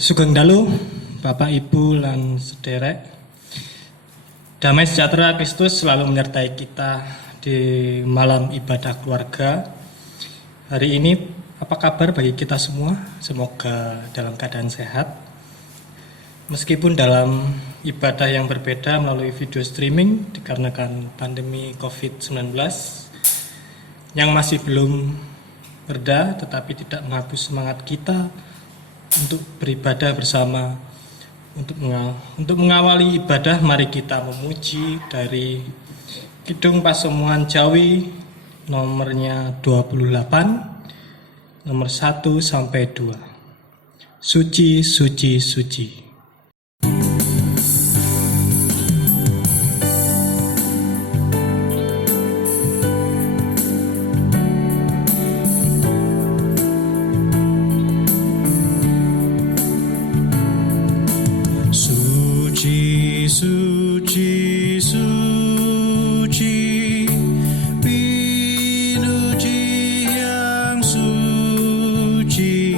Sugeng Dalu, Bapak Ibu lan sederek. Damai sejahtera Kristus selalu menyertai kita di malam ibadah keluarga. Hari ini apa kabar bagi kita semua? Semoga dalam keadaan sehat. Meskipun dalam ibadah yang berbeda melalui video streaming dikarenakan pandemi COVID-19 yang masih belum reda, tetapi tidak menghapus semangat kita untuk beribadah bersama. Untuk mengawali ibadah, mari kita memuji dari Kidung Pasemuan Jawi nomornya 28, nomor 1 sampai 2. Suci, suci, suci. Suci, suci, pinuji yang suci,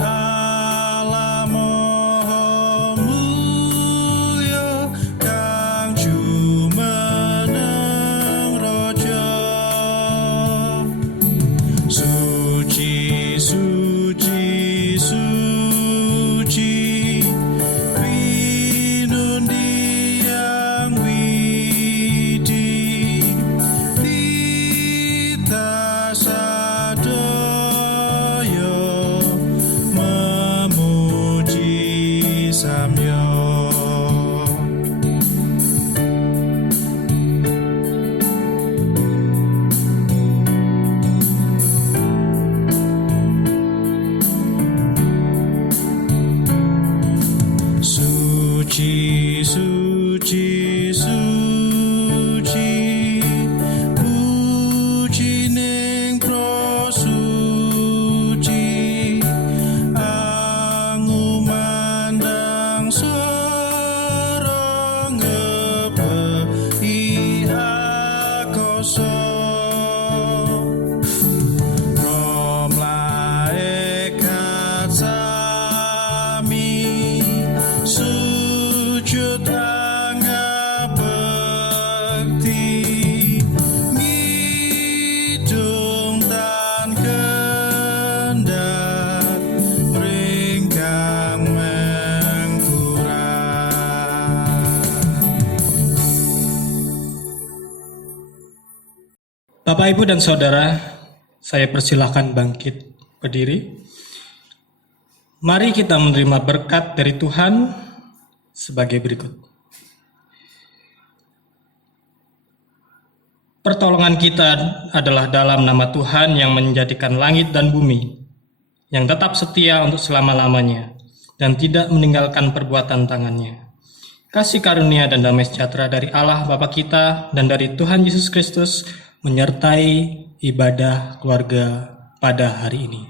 Allah Maha Mulya Kang Jumeneng Raja. Suci, suci, suci, Suci, suci, suci, puji ning prosuci, angu mandang sorong ngebehi akoso. Sujud angabekti, ngidung tan kendhat ringkang mengkurang. Bapak, Ibu, dan Saudara, saya persilahkan bangkit berdiri. Mari kita menerima berkat dari Tuhan sebagai berikut. Pertolongan kita adalah dalam nama Tuhan yang menjadikan langit dan bumi, yang tetap setia untuk selama-lamanya, dan tidak meninggalkan perbuatan tangannya. Kasih karunia dan damai sejahtera dari Allah Bapa kita dan dari Tuhan Yesus Kristus menyertai ibadah keluarga pada hari ini.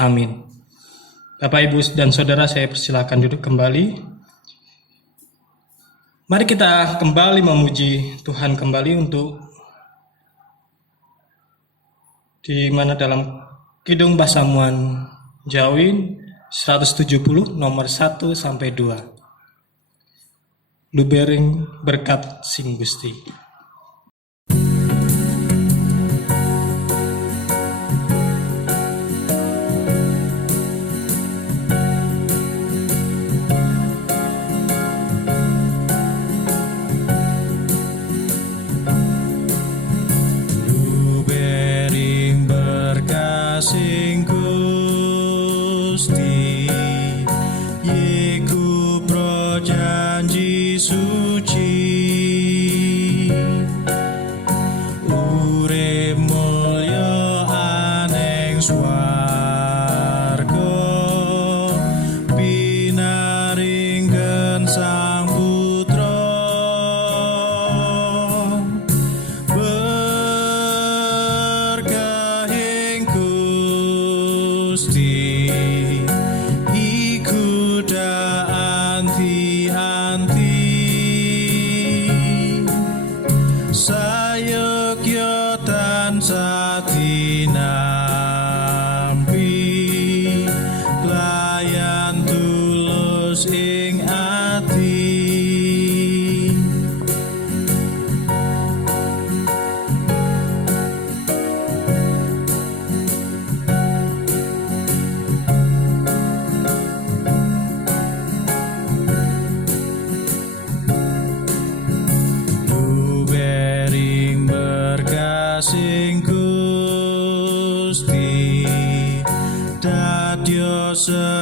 Amin. Bapak, Ibu, dan Saudara, saya persilakan duduk kembali. Mari kita kembali memuji Tuhan kembali untuk di mana dalam Kidung Pasemuan Jawi 170 nomor 1 sampai 2. Lubering berkat sing Gusti. Sing Gusti, Yeku prajanji suci, urip mulya aneng swarga, pinaringken Sang Putra. Gusti,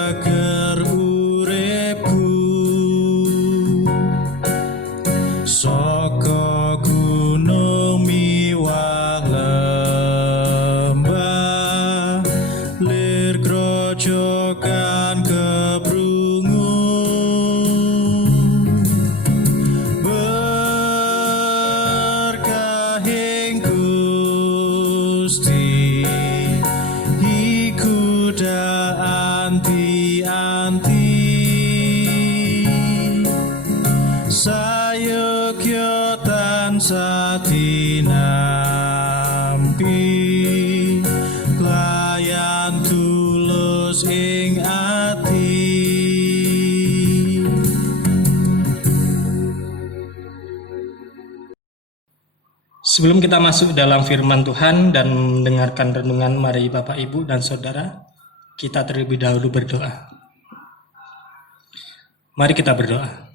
seger uripku. Saka gunung miwah lembah, lir grojogan kebrungu. Berkahing Gusti iku dak anti-anti, sayogya tansah dinampi, layan tulus ing ati. Sebelum kita masuk dalam firman Tuhan dan mendengarkan renungan, mari Bapak, Ibu, dan Saudara, kita terlebih dahulu berdoa. Mari kita berdoa.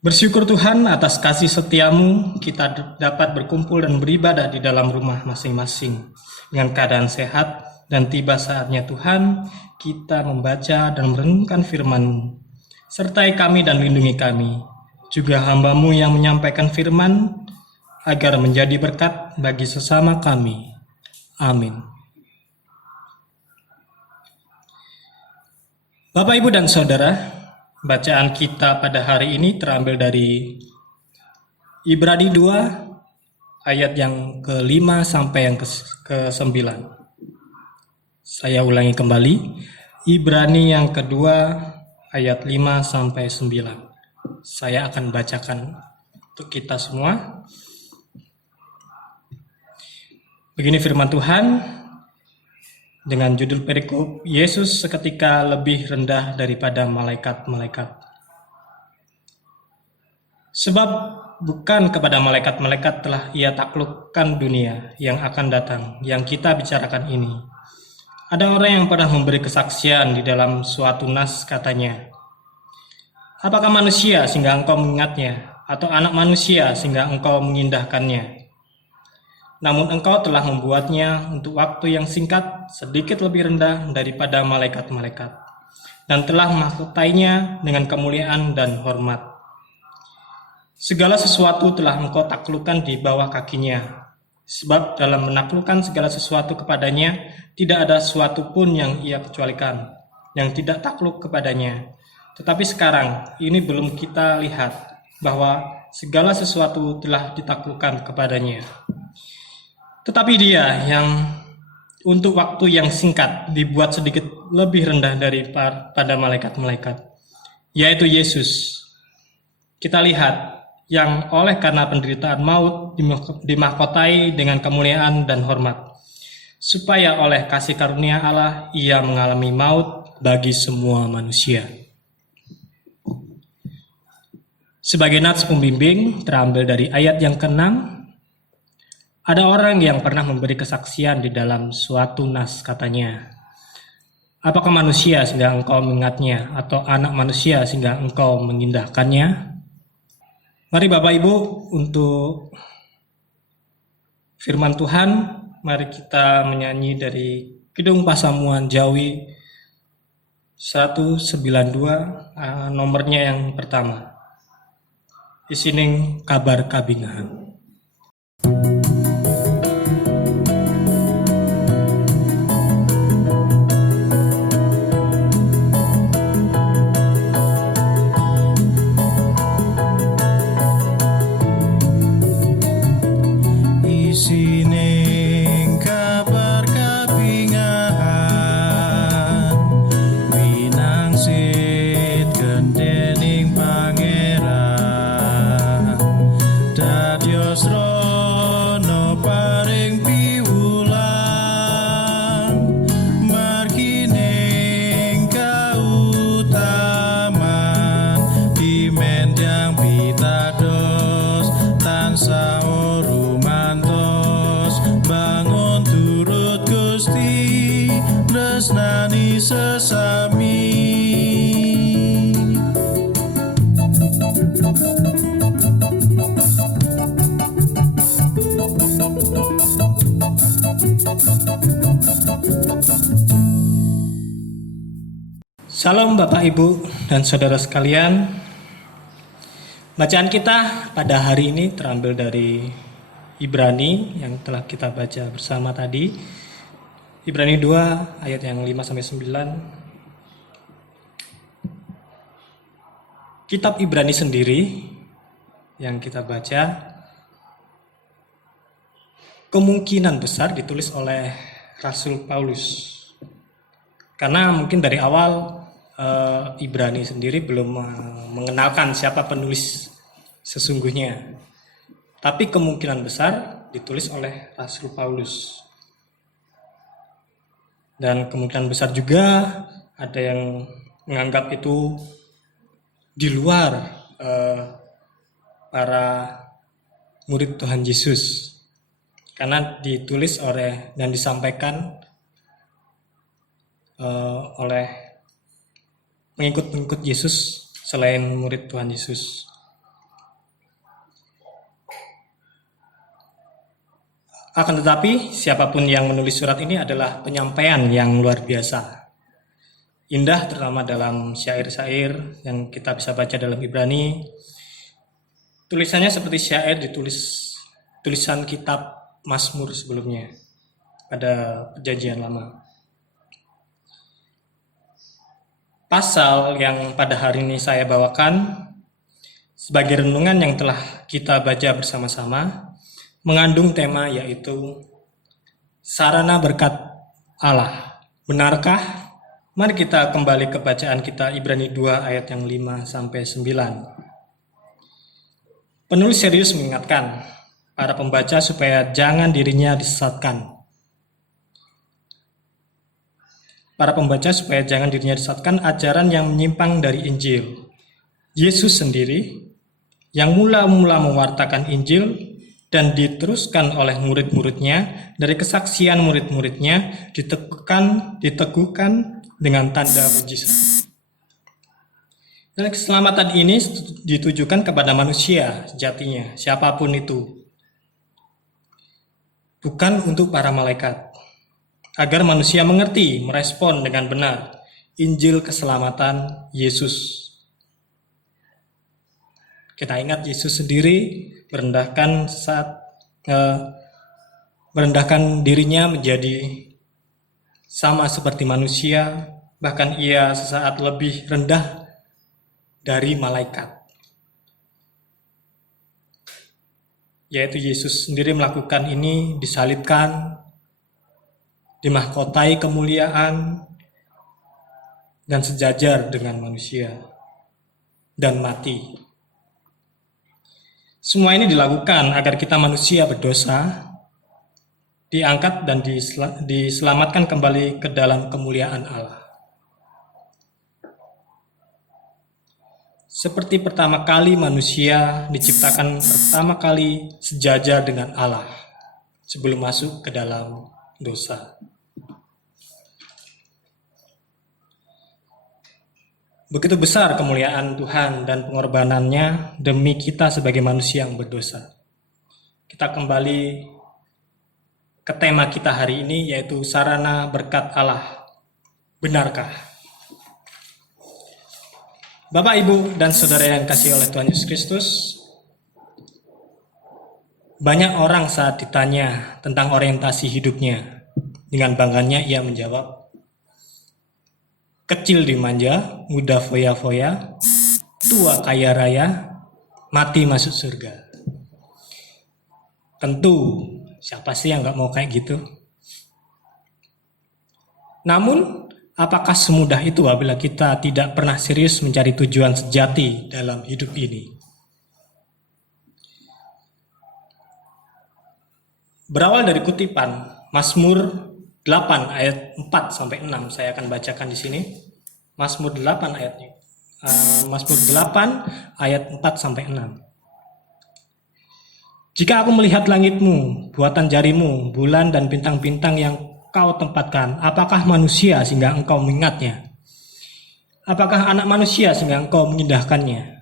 Bersyukur Tuhan atas kasih setiamu, kita dapat berkumpul dan beribadah di dalam rumah masing-masing dengan keadaan sehat, dan tiba saatnya Tuhan kita membaca dan merenungkan firman-Mu. Sertai kami dan lindungi kami, juga hamba-Mu yang menyampaikan firman, agar menjadi berkat bagi sesama kami. Amin. Bapak, Ibu, dan Saudara, bacaan kita pada hari ini terambil dari Ibrani 2 ayat yang ke-5 sampai yang ke-9. Saya ulangi kembali, Ibrani yang kedua ayat 5 sampai 9. Saya akan bacakan untuk kita semua. Begini firman Tuhan dengan judul perikop, Yesus seketika lebih rendah daripada malaikat-malaikat. Sebab bukan kepada malaikat-malaikat telah ia taklukkan dunia yang akan datang, yang kita bicarakan ini. Ada orang yang pernah memberi kesaksian di dalam suatu nas, katanya, apakah manusia sehingga engkau mengingatnya, atau anak manusia sehingga engkau mengindahkannya? Namun engkau telah membuatnya untuk waktu yang singkat, sedikit lebih rendah daripada malaikat-malaikat, dan telah mahkotainya dengan kemuliaan dan hormat. Segala sesuatu telah engkau taklukkan di bawah kakinya, sebab dalam menaklukkan segala sesuatu kepadanya, tidak ada sesuatu pun yang ia kecualikan, yang tidak takluk kepadanya. Tetapi sekarang ini belum kita lihat bahwa segala sesuatu telah ditaklukkan kepadanya. Tetapi dia yang untuk waktu yang singkat dibuat sedikit lebih rendah daripada malaikat-malaikat, yaitu Yesus. Kita lihat yang oleh karena penderitaan maut dimahkotai dengan kemuliaan dan hormat, supaya oleh kasih karunia Allah ia mengalami maut bagi semua manusia. Sebagai nats pembimbing terambil dari ayat yang ke-6, ada orang yang pernah memberi kesaksian di dalam suatu nas, katanya, apakah manusia sehingga engkau mengingatnya, atau anak manusia sehingga engkau mengindahkannya? Mari Bapak Ibu, untuk firman Tuhan, mari kita menyanyi dari Kidung Pasamuan Jawi 192, nomornya yang pertama. Isining kabar kabingahan. Isining kabar kabingahan, winangsit gendening pangeran, dadyos rono paring piwulan, margining kautaman, dimendang pitados tansah bangun turut Gusti tresnani sesami. Salam Bapak, Ibu, dan saudara sekalian. Bacaan kita pada hari ini terambil dari Ibrani yang telah kita baca bersama tadi. Ibrani 2 ayat yang 5-9. Kitab Ibrani sendiri yang kita baca kemungkinan besar ditulis oleh Rasul Paulus. Karena mungkin dari awal Ibrani sendiri belum mengenalkan siapa penulis sesungguhnya. Tapi kemungkinan besar ditulis oleh Rasul Paulus. Dan kemungkinan besar juga ada yang menganggap itu di luar para murid Tuhan Yesus. Karena ditulis oleh dan disampaikan oleh pengikut-pengikut Yesus selain murid Tuhan Yesus. Akan tetapi siapapun yang menulis surat ini adalah penyampaian yang luar biasa. Indah terutama dalam syair-syair yang kita bisa baca dalam Ibrani. Tulisannya seperti syair tulisan kitab Mazmur sebelumnya pada Perjanjian Lama. Pasal yang pada hari ini saya bawakan sebagai renungan yang telah kita baca bersama-sama mengandung tema yaitu sarana berkat Allah. Benarkah? Mari kita kembali ke bacaan kita Ibrani 2 ayat yang 5-9. Penulis serius mengingatkan para pembaca supaya jangan dirinya disesatkan. Para pembaca supaya jangan dirinya disesatkan ajaran yang menyimpang dari Injil. Yesus sendiri yang mula-mula mewartakan Injil dan diteruskan oleh murid-muridnya, dari kesaksian murid-muridnya diteguhkan dengan tanda mujizat. Dan keselamatan ini ditujukan kepada manusia sejatinya, siapapun itu. Bukan untuk para malaikat. Agar manusia mengerti, merespon dengan benar Injil keselamatan Yesus. Kita ingat Yesus sendiri merendahkan dirinya menjadi sama seperti manusia, bahkan ia sesaat lebih rendah dari malaikat. Yaitu Yesus sendiri melakukan ini, disalibkan, dimahkotai kemuliaan, dan sejajar dengan manusia, dan mati. Semua ini dilakukan agar kita manusia berdosa diangkat dan diselamatkan kembali ke dalam kemuliaan Allah. Seperti pertama kali manusia diciptakan pertama kali sejajar dengan Allah sebelum masuk ke dalam dosa. Begitu besar kemuliaan Tuhan dan pengorbanannya demi kita sebagai manusia yang berdosa. Kita kembali ke tema kita hari ini yaitu sarana berkat Allah. Benarkah? Bapak, Ibu, dan saudara yang kasih oleh Tuhan Yesus Kristus, banyak orang saat ditanya tentang orientasi hidupnya, dengan bangganya ia menjawab, kecil dimanja, muda foya-foya, tua kaya raya, mati masuk surga. Tentu, siapa sih yang gak mau kayak gitu? Namun, apakah semudah itu apabila kita tidak pernah serius mencari tujuan sejati dalam hidup ini? Berawal dari kutipan Mazmur 8 ayat 4-6 saya akan bacakan di sini. Mazmur 8 ayatnya. Mazmur 8 ayat 4-6. Jika aku melihat langitmu, buatan jarimu, bulan dan bintang-bintang yang kau tempatkan, apakah manusia sehingga engkau mengingatnya? Apakah anak manusia sehingga engkau mengindahkannya?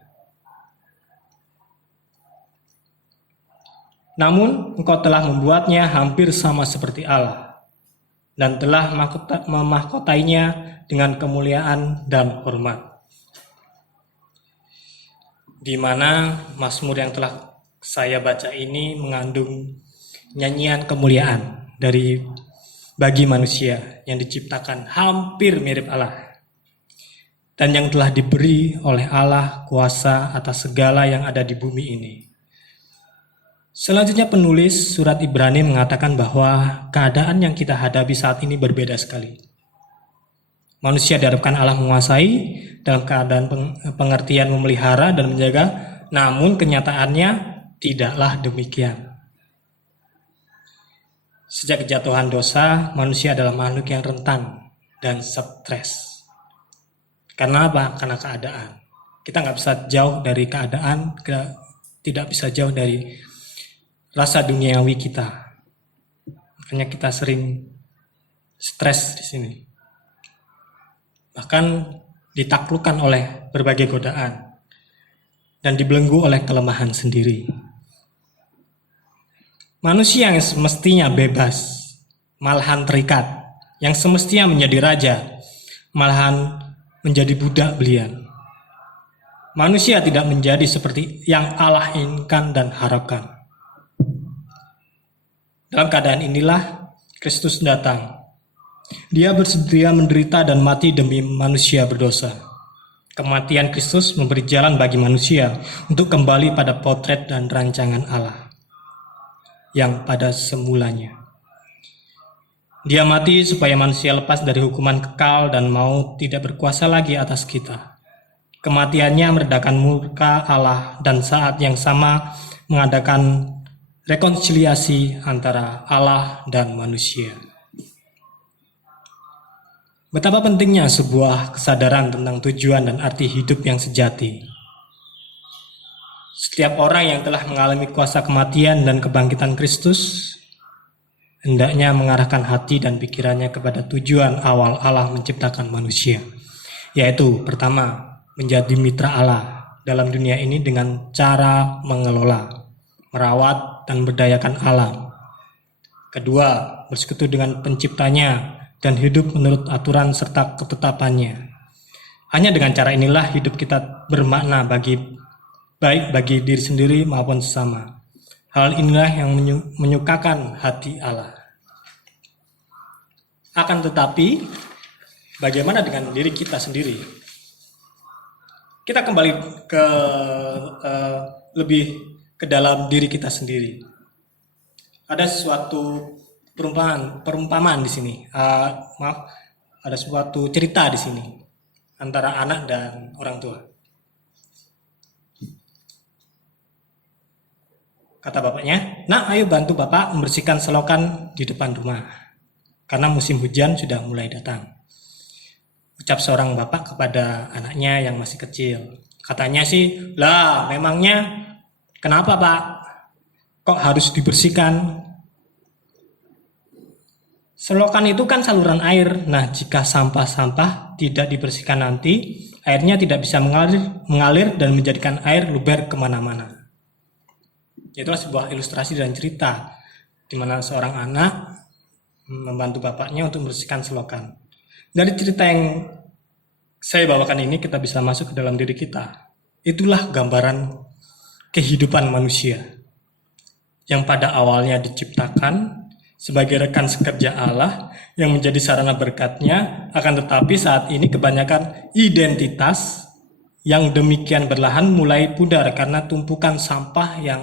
Namun engkau telah membuatnya hampir sama seperti Allah. dan telah memahkotainya dengan kemuliaan dan hormat. Di mana Mazmur yang telah saya baca ini mengandung nyanyian kemuliaan bagi manusia yang diciptakan hampir mirip Allah, dan yang telah diberi oleh Allah kuasa atas segala yang ada di bumi ini. Selanjutnya penulis surat Ibrani mengatakan bahwa keadaan yang kita hadapi saat ini berbeda sekali. Manusia diharapkan Allah menguasai dalam keadaan pengertian memelihara dan menjaga, namun kenyataannya tidaklah demikian. Sejak kejatuhan dosa, manusia adalah makhluk yang rentan dan stres. Karena apa? Karena keadaan. Kita nggak bisa jauh dari keadaan, tidak bisa jauh dari rasa duniawi kita. Makanya kita sering stres di sini. Bahkan ditaklukkan oleh berbagai godaan dan dibelenggu oleh kelemahan sendiri. Manusia yang semestinya bebas, malahan terikat, yang semestinya menjadi raja, malahan menjadi budak belian. Manusia tidak menjadi seperti yang Allah inginkan dan harapkan. Dalam keadaan inilah Kristus datang. Dia bersedia menderita dan mati demi manusia berdosa. Kematian Kristus memberi jalan bagi manusia untuk kembali pada potret dan rancangan Allah yang pada semulanya. Dia mati supaya manusia lepas dari hukuman kekal dan maut tidak berkuasa lagi atas kita. Kematiannya meredakan murka Allah dan saat yang sama mengadakan rekonsiliasi antara Allah dan manusia. Betapa pentingnya sebuah kesadaran tentang tujuan dan arti hidup yang sejati. Setiap orang yang telah mengalami kuasa kematian dan kebangkitan Kristus hendaknya mengarahkan hati dan pikirannya kepada tujuan awal Allah menciptakan manusia, yaitu pertama, menjadi mitra Allah dalam dunia ini dengan cara mengelola, merawat, dan berdayakan alam. Kedua, bersekutu dengan penciptanya dan hidup menurut aturan serta ketetapannya. Hanya dengan cara inilah hidup kita bermakna baik bagi diri sendiri maupun sesama. Hal inilah yang menyukakan hati Allah. Akan tetapi, bagaimana dengan diri kita sendiri? Kita kembali lebih ke dalam diri kita sendiri. Ada suatu perumpamaan di sini. Ada suatu cerita di sini antara anak dan orang tua. Kata bapaknya, "Nak, ayo bantu bapak membersihkan selokan di depan rumah, karena musim hujan sudah mulai datang." Ucap seorang bapak kepada anaknya yang masih kecil. Katanya sih, "Lah, memangnya kenapa pak? Kok harus dibersihkan? Selokan itu kan saluran air. Nah, jika sampah-sampah tidak dibersihkan nanti, airnya tidak bisa mengalir dan menjadikan air luber kemana-mana." Itulah sebuah ilustrasi dan cerita di mana seorang anak membantu bapaknya untuk membersihkan selokan. Dari cerita yang saya bawakan ini kita bisa masuk ke dalam diri kita. Itulah gambaran kehidupan manusia yang pada awalnya diciptakan sebagai rekan sekerja Allah yang menjadi sarana berkat-Nya, akan tetapi saat ini kebanyakan identitas yang demikian berlahan mulai pudar karena tumpukan sampah yang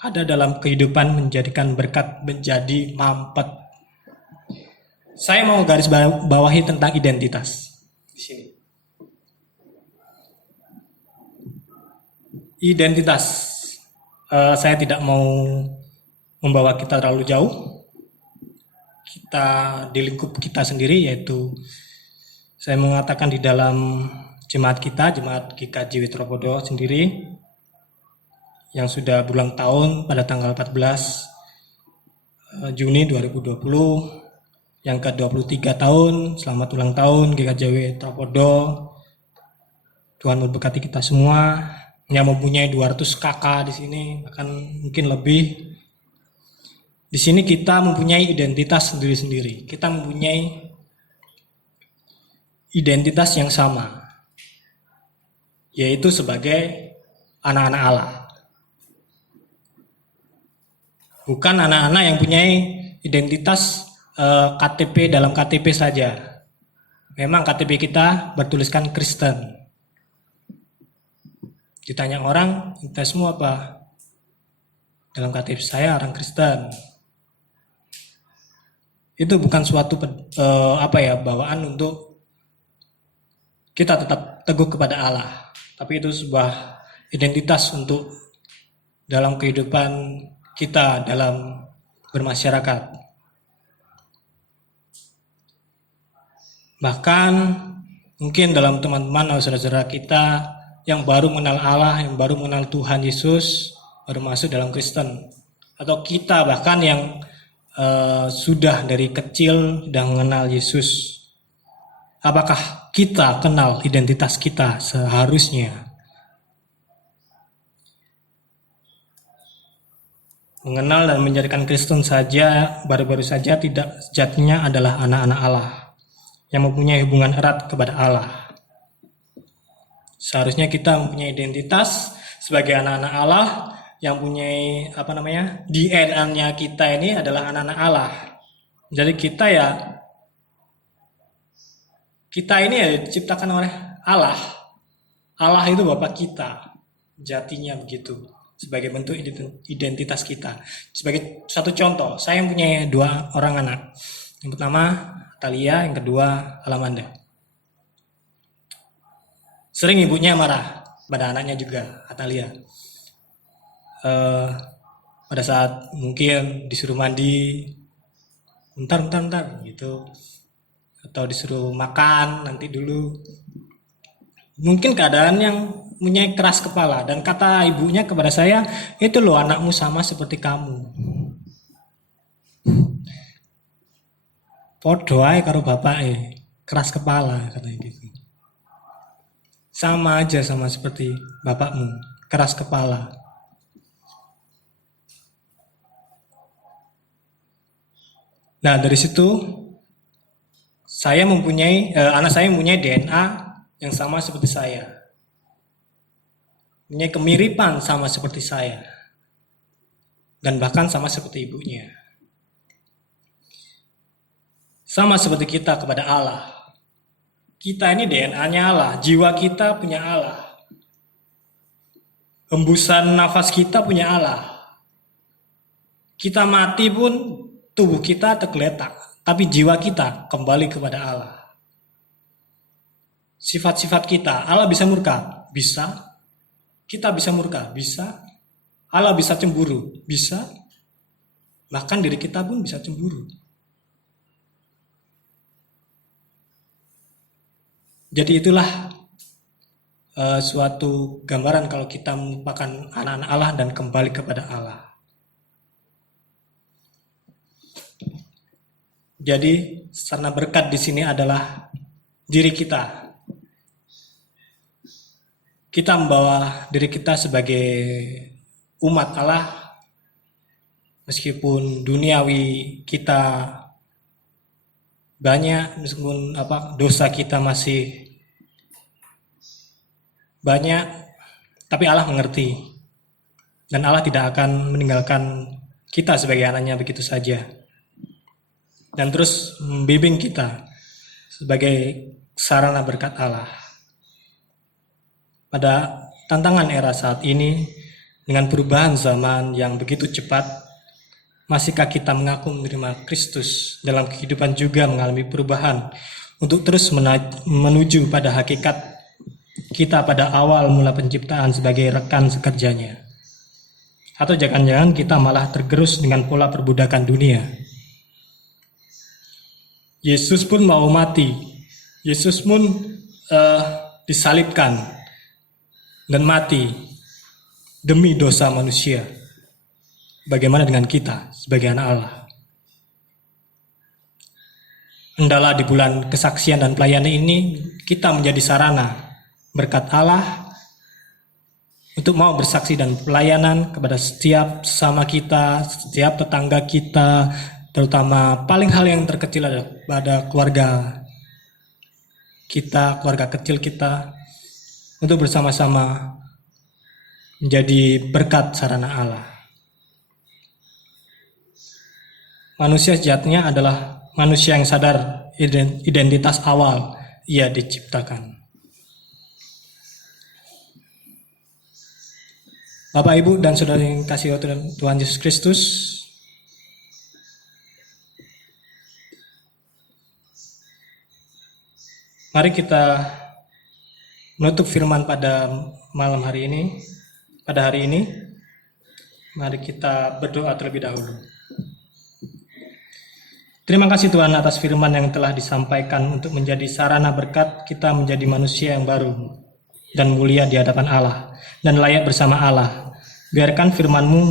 ada dalam kehidupan menjadikan berkat menjadi mampet. Saya mau garis bawahi tentang identitas di sini. Identitas, saya tidak mau membawa kita terlalu jauh. Kita di lingkup kita sendiri, yaitu saya mengatakan di dalam jemaat kita, jemaat GKJ Witropodo sendiri, yang sudah berulang tahun pada tanggal 14 Juni 2020, yang ke-23 tahun, selamat ulang tahun GKJ Witropodo. Tuhan memberkati kita semua yang mempunyai 200 kakak di sini, bahkan mungkin lebih, Di sini kita mempunyai identitas sendiri-sendiri. Kita mempunyai identitas yang sama, yaitu sebagai anak-anak Allah. Bukan anak-anak yang punya identitas KTP dalam KTP saja. Memang KTP kita bertuliskan Kristen. Ditanya orang, kita semua apa? Dalam KTP saya orang Kristen. Itu bukan suatu bawaan untuk kita tetap teguh kepada Allah. Tapi itu sebuah identitas untuk dalam kehidupan kita dalam bermasyarakat. Bahkan mungkin dalam teman-teman atau saudara-saudara kita yang baru mengenal Allah, yang baru mengenal Tuhan Yesus, baru masuk dalam Kristen. Atau kita bahkan yang sudah dari kecil sudah mengenal Yesus. Apakah kita kenal identitas kita seharusnya? Mengenal dan menjadikan Kristen saja, baru-baru saja tidak sejatinya adalah anak-anak Allah yang mempunyai hubungan erat kepada Allah. Seharusnya kita mempunyai identitas sebagai anak-anak Allah yang mempunyai DNA-nya kita ini adalah anak-anak Allah. Jadi kita ini diciptakan oleh Allah. Allah itu Bapa kita, jatinya begitu. Sebagai bentuk identitas kita. Sebagai satu contoh, saya mempunyai 2 orang anak. Yang pertama Talia, yang kedua Alamanda. Sering ibunya marah pada anaknya juga, Atalia. Pada saat mungkin disuruh mandi, bentar gitu, atau disuruh makan nanti dulu. Mungkin keadaan yang mempunyai keras kepala, dan kata ibunya kepada saya, itu loh anakmu sama seperti kamu. Podo ae karo bapake, keras kepala katanya gitu. Sama aja sama seperti bapakmu, keras kepala. Nah, dari situ anak saya mempunyai DNA yang sama seperti saya. Mempunyai kemiripan sama seperti saya. Dan bahkan sama seperti ibunya. Sama seperti kita kepada Allah. Kita ini DNA-nya Allah, jiwa kita punya Allah. Hembusan nafas kita punya Allah. Kita mati pun tubuh kita tergeletak, tapi jiwa kita kembali kepada Allah. Sifat-sifat kita, Allah bisa murka? Bisa. Kita bisa murka? Bisa. Allah bisa cemburu? Bisa. Bahkan diri kita pun bisa cemburu. Jadi itulah suatu gambaran kalau kita merupakan anak-anak Allah dan kembali kepada Allah. Jadi sarana berkat di sini adalah diri kita. Kita membawa diri kita sebagai umat Allah, meskipun duniawi kita banyak, meskipun dosa kita masih banyak, tapi Allah mengerti. Dan Allah tidak akan meninggalkan kita sebagai anaknya begitu saja. Dan terus membimbing kita sebagai sarana berkat Allah. Pada tantangan era saat ini, dengan perubahan zaman yang begitu cepat, masihkah kita mengaku menerima Kristus dalam kehidupan juga mengalami perubahan untuk terus menuju pada hakikat kita pada awal mula penciptaan sebagai rekan sekerjanya? Atau jangan-jangan kita malah tergerus dengan pola perbudakan dunia? Yesus pun mau mati. Yesus pun disalibkan dan mati demi dosa manusia. Bagaimana dengan kita sebagai anak Allah? Hendalah di bulan kesaksian dan pelayanan ini kita menjadi sarana berkat Allah untuk mau bersaksi dan pelayanan kepada setiap sesama kita, setiap tetangga kita, terutama paling hal yang terkecil adalah pada keluarga kita, keluarga kecil kita, untuk bersama-sama menjadi berkat sarana Allah. Manusia sejatinya adalah manusia yang sadar identitas awal ia diciptakan. Bapak, Ibu, dan Saudara yang kasih Tuhan Yesus Kristus, mari kita menutup firman pada malam hari ini. Pada hari ini, mari kita berdoa terlebih dahulu. Terima kasih Tuhan atas firman yang telah disampaikan untuk menjadi sarana berkat kita menjadi manusia yang baru dan mulia di hadapan Allah dan layak bersama Allah. Biarkan firman-Mu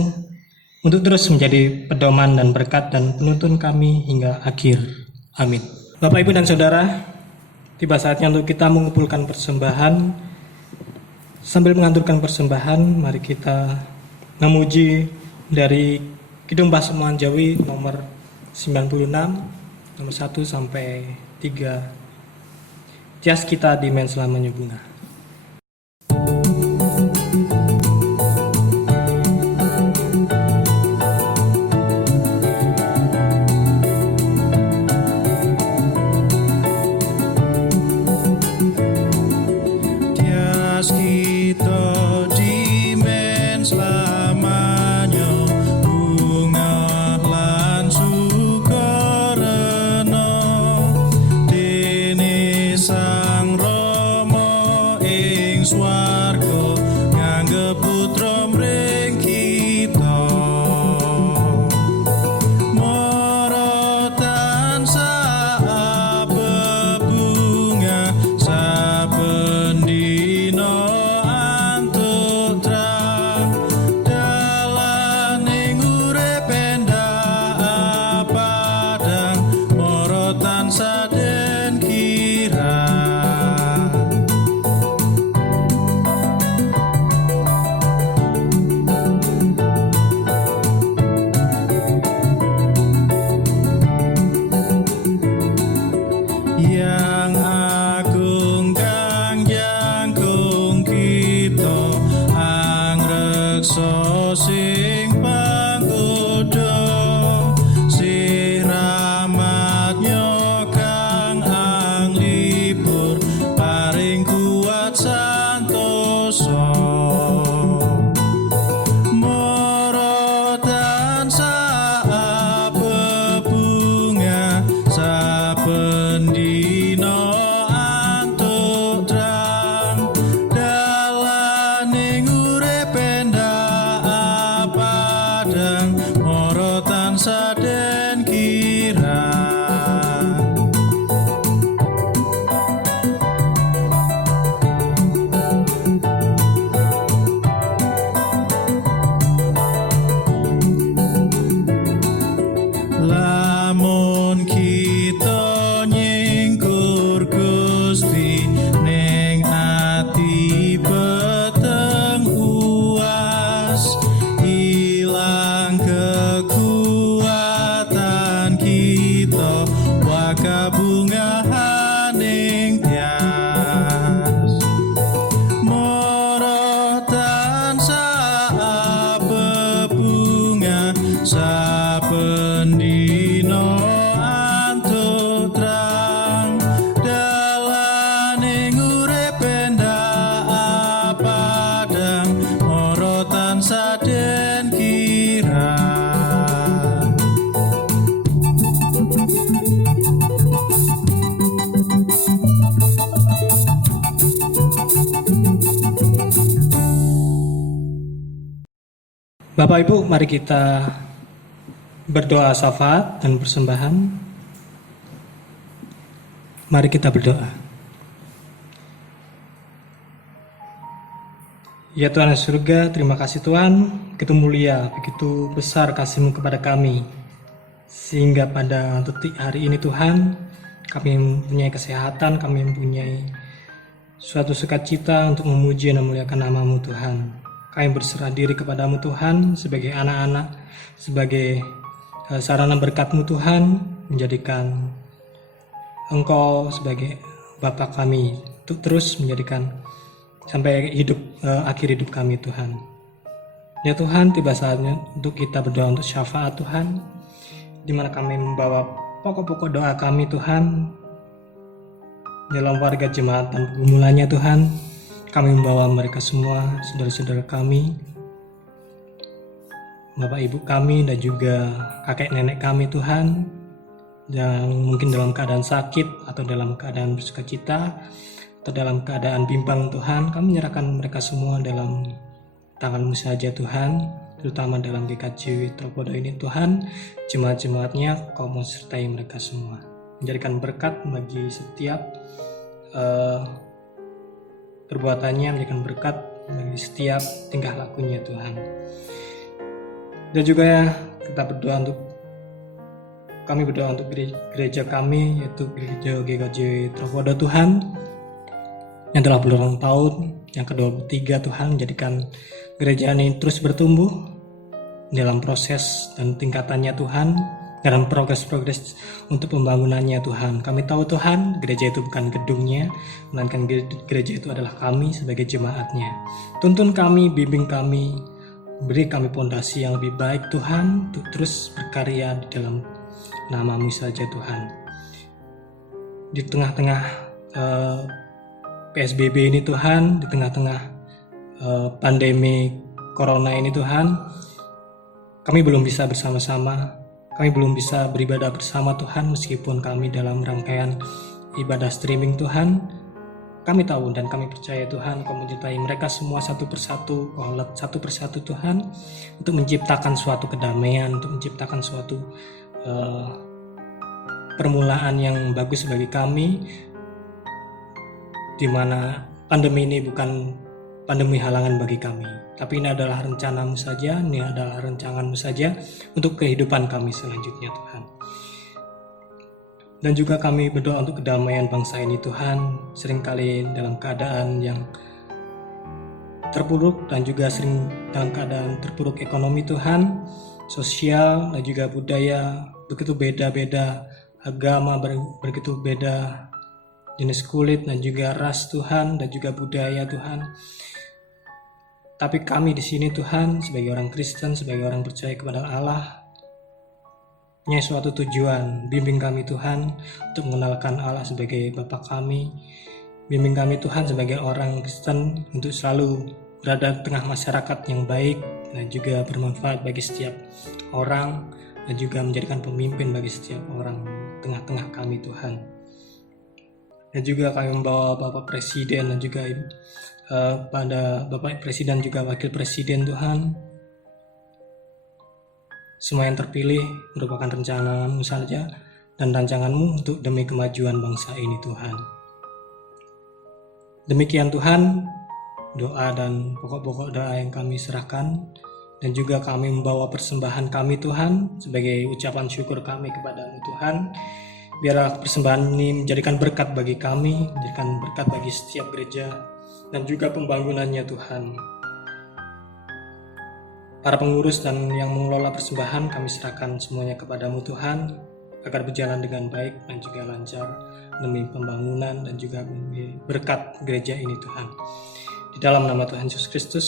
untuk terus menjadi pedoman dan berkat dan penuntun kami hingga akhir. Amin. Bapak, Ibu, dan Saudara, tiba saatnya untuk kita mengumpulkan persembahan. Sambil menganturkan persembahan, mari kita memuji dari Kidung Pasamuan Jawi nomor 96, nomor 1 sampai 3. Tias kita di men selamanya bunga. Bapak, Ibu, mari kita berdoa syafaat dan persembahan. Mari kita berdoa. Ya Tuhan yang surga, terima kasih Tuhan, begitu mulia, begitu besar kasih-Mu kepada kami. Sehingga pada detik hari ini Tuhan, kami mempunyai kesehatan, kami mempunyai suatu sukacita untuk memuji dan memuliakan nama-Mu Tuhan. Kami berserah diri kepadamu Tuhan sebagai anak-anak, sebagai sarana berkat-Mu Tuhan, menjadikan Engkau sebagai Bapa kami untuk terus menjadikan sampai akhir hidup kami Tuhan. Ya Tuhan, tiba saatnya untuk kita berdoa untuk syafaat Tuhan, di mana kami membawa pokok-pokok doa kami Tuhan dalam warga jemaat dan pergumulannya Tuhan. Kami membawa mereka semua, saudara-saudara kami, bapak ibu kami, dan juga kakek nenek kami Tuhan, yang mungkin dalam keadaan sakit atau dalam keadaan bersukacita atau dalam keadaan bimbang Tuhan. Kami menyerahkan mereka semua dalam tangan-Mu saja Tuhan, terutama dalam GKJ Tropodo ini Tuhan. Jemaat-jemaatnya Kau sertai mereka semua, menjadikan berkat bagi setiap perbuatannya, menjadikan berkat bagi setiap tingkah lakunya Tuhan. Dan juga kita berdoa untuk gereja kami, yaitu gereja GKJ Tropodo Tuhan, yang telah berulang tahun yang ke-23 Tuhan, menjadikan gereja ini terus bertumbuh dalam proses dan tingkatannya Tuhan, dalam progres untuk pembangunannya Tuhan. Kami tahu Tuhan, gereja itu bukan gedungnya, melainkan gereja itu adalah kami sebagai jemaatnya. Tuntun kami, bimbing kami, beri kami pondasi yang lebih baik Tuhan, untuk terus berkarya di dalam nama-Mu saja Tuhan. Di tengah-tengah PSBB ini Tuhan, di tengah-tengah pandemi Corona ini Tuhan, kami belum bisa bersama-sama, kami belum bisa beribadah bersama Tuhan, meskipun kami dalam rangkaian ibadah streaming Tuhan. Kami tahu dan kami percaya Tuhan, Kau menyertai mereka semua satu persatu, Kau lihat satu persatu Tuhan, untuk menciptakan suatu kedamaian, untuk menciptakan suatu permulaan yang bagus bagi kami, di mana pandemi ini bukan pandemi halangan bagi kami, tapi ini adalah rencana-Mu saja, ini adalah rancangan-Mu saja untuk kehidupan kami selanjutnya Tuhan. Dan juga kami berdoa untuk kedamaian bangsa ini Tuhan, seringkali dalam keadaan yang terpuruk dan juga sering dalam keadaan terpuruk ekonomi Tuhan, sosial dan juga budaya begitu beda-beda, agama begitu beda, jenis kulit dan juga ras Tuhan, dan juga budaya Tuhan. Tapi kami di sini Tuhan, sebagai orang Kristen, sebagai orang percaya kepada Allah, punya suatu tujuan. Bimbing kami Tuhan untuk mengenalkan Allah sebagai Bapa kami. Bimbing kami Tuhan sebagai orang Kristen untuk selalu berada di tengah masyarakat yang baik dan juga bermanfaat bagi setiap orang, dan juga menjadikan pemimpin bagi setiap orang tengah-tengah kami Tuhan. Dan juga kami membawa Bapak Presiden dan juga pada Bapak Presiden juga Wakil Presiden Tuhan. Semua yang terpilih merupakan rencana-Mu saja dan rancangan-Mu untuk demi kemajuan bangsa ini Tuhan. Demikian Tuhan, doa dan pokok-pokok doa yang kami serahkan, dan juga kami membawa persembahan kami Tuhan sebagai ucapan syukur kami kepada-Mu Tuhan. Biarlah persembahan ini menjadikan berkat bagi kami, menjadikan berkat bagi setiap gereja dan juga pembangunannya Tuhan. Para pengurus dan yang mengelola persembahan kami serahkan semuanya kepada-Mu Tuhan, agar berjalan dengan baik dan juga lancar demi pembangunan dan juga demi berkat gereja ini Tuhan. Di dalam nama Tuhan Yesus Kristus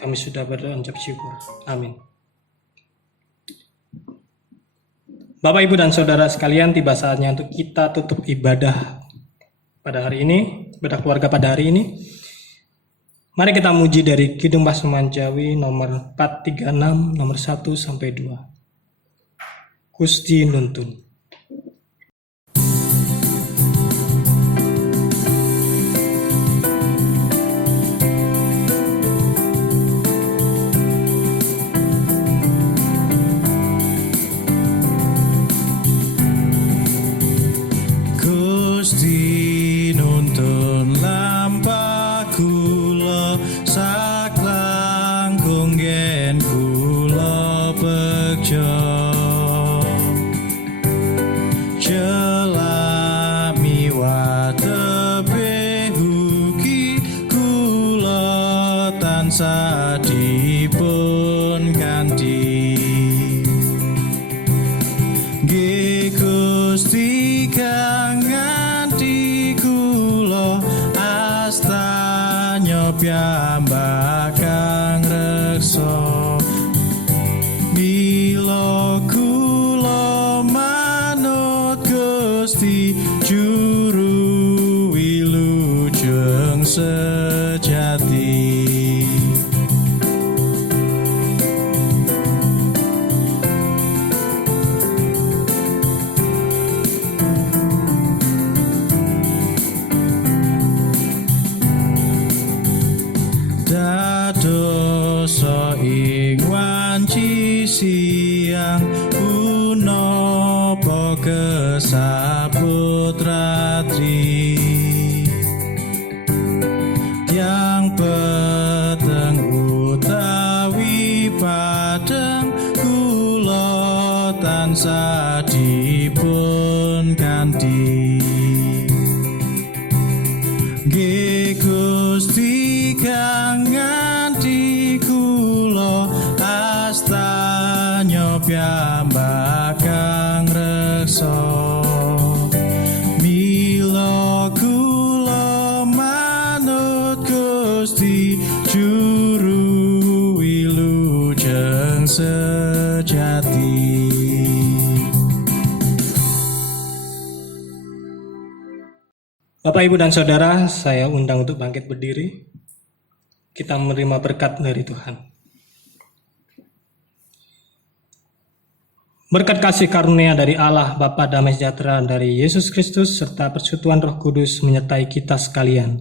kami sudah berdoa dan ucap syukur. Amin. Bapak, Ibu, dan Saudara sekalian, tiba saatnya untuk kita tutup ibadah pada hari ini, ibadah keluarga pada hari ini. Mari kita muji dari Kidung Pasaman Jawi nomor 436, nomor 1 sampai 2. Gusti nuntun. Gusti nuntun lampah kula sak langkung yen kula bekja celami watepe ugi kula tansah piyambak kang reksa. Mila kula manut Gusti juru wilujeng sejati. Dadosa ing wanci siang punapa kesabut ratri. Tiang peteng utawi padang kula tansah dipun kanthi. Nggih Gusti kang nganti kula astanya piyambak kang reksa. Mila kula manut Gusti juru wilujeng sejati. Bapak, Ibu, dan Saudara, saya undang untuk bangkit berdiri. Kita menerima berkat dari Tuhan. Berkat kasih karunia dari Allah, Bapa damai sejahtera dari Yesus Kristus, serta persekutuan Roh Kudus menyertai kita sekalian.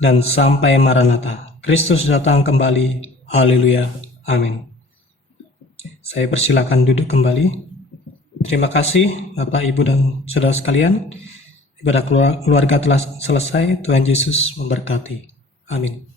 Dan sampai Maranatha, Kristus datang kembali. Haleluya. Amin. Saya persilakan duduk kembali. Terima kasih Bapak, Ibu, dan Saudara sekalian. Ibadah keluarga telah selesai. Tuhan Yesus memberkati. Amin.